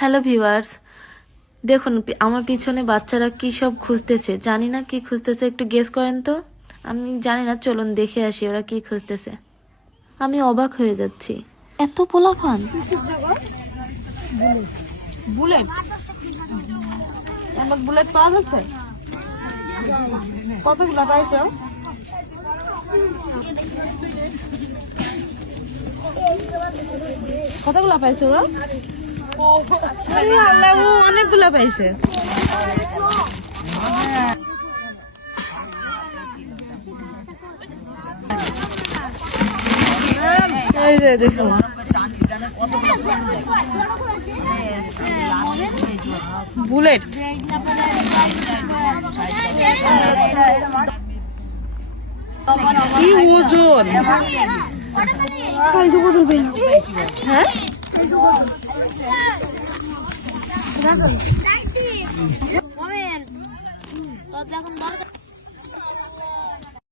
Hello viewers, দেখুন আমার পিছনে বাচ্চারা কি সব খুঁজতেছে। জানি না কি খুঁজতেছে, একটু গেস করেন তো। আমি জানি না, চলুন দেখে আসি ওরা কি খুঁজতেছে। আমি অবাক হয়ে যাচ্ছি, এত পোলাপান। বুলেট আমার বুলেট পাওয়া যাচ্ছে। কতগুলো পাইছো? কতগুলো পাইছো গো? আল্লাহ, ও অনেকগুলো পাইছে। এই যে দেখুন, বুলেট কি ওজন! হ্যাঁ,